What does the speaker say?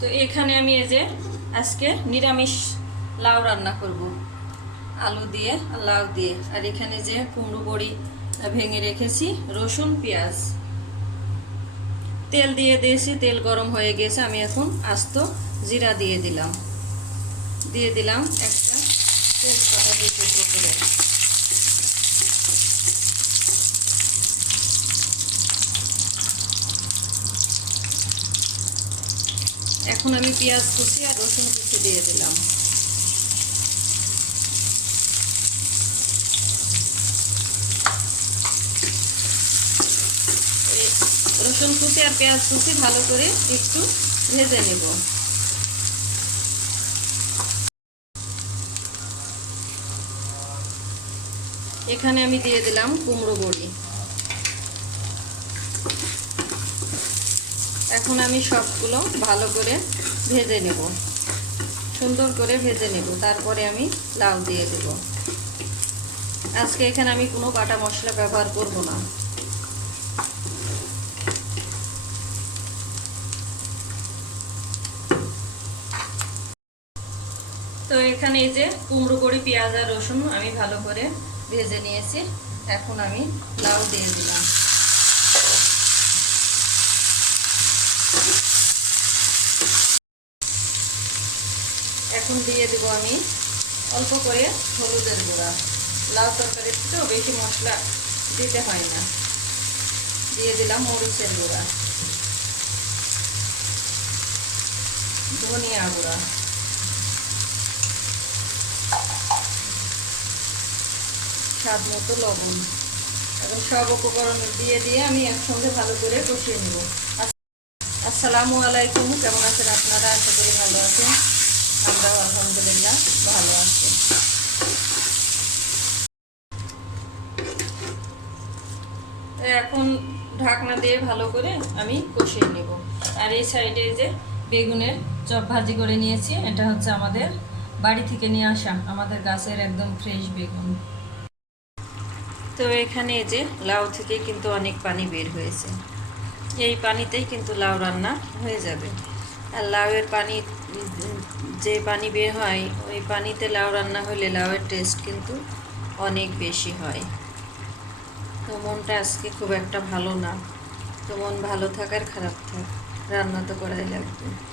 তো এখানে আমি এই যে আজকে নিরামিষ লাউ রান্না করব। আলু দিয়ে আর লাউ দিয়ে। আর এখানে যে কুমড়ো বড়ি ভেঙে রেখেছি, রসুন, পেঁয়াজ। তেল দিয়ে দিয়েছি, তেল গরম হয়ে গেছে। আমি এখন আস্ত জিরা দিয়ে দিলাম। দিয়ে দিলাম একটা তেজপাতা দিয়ে এখন আমি পেঁয়াজ কুচি আর রসুন কুচি দিয়ে দিলাম। রসুন কুচি আর পেঁয়াজ কুচি ভালো করে একটু ভেজে নেব। এখানে আমি দিয়ে দিলাম কুমড়ো বড়ি। এখন আমি সবগুলো ভালো করে ভেজে নেব। সুন্দর করে ভেজে নেব। তারপরে আমি লাউ দিয়ে দেব। আজকে এখানে আমি কোনো বাটা মশলা ব্যবহার করব না। তো এখানে এই যে কুমড়ো বড়ি পেঁয়াজ আর রসুন আমি ভালো করে ভেজে নিয়েছি। এখন আমি লাউ দিয়ে দিলাম। এখন দিয়ে দেবো আমি। অল্প করে হলুদের গুঁড়া। লাউ তরকারিতে তো বেশি মশলা দিতে হয় না। দিয়ে দিলাম মরিচের গুঁড়া। ধনিয়া গুঁড়া। স্বাদ মতো লবণ। এবং সব উপকরণ দিয়ে দিয়ে আমি একসঙ্গে ভালো করে কষিয়ে নেব। আসসালামু আলাইকুম। কেমন আছেন আপনারা? আশা করি ভালো আছেন। আমরাও আলহামদুলিল্লাহ, ভালো আছি। এখন ঢাকনা দিয়ে ভালো করে আমি কষিয়ে নেব। আর এই সাইডে যে বেগুনের চপ ভাজি করে নিয়েছি, এটা হচ্ছে আমাদের বাড়ি থেকে নিয়ে আসা, আমাদের গাছের একদম ফ্রেশ বেগুন। তো এখানে যে লাউ থেকে কিন্তু অনেক পানি বের হয়েছে। এই পানিতেই কিন্তু লাউ রান্না হয়ে যাবে। লাউয়ের পানি, যে পানি বের হয়, ওই পানিতে লাউ রান্না হলে লাউয়ের টেস্ট কিন্তু অনেক বেশি হয়। তো মনটা আজকে খুব একটা ভালো না। তো মন ভালো থাকার খারাপ থাক। রান্না তো করাই লাগবে।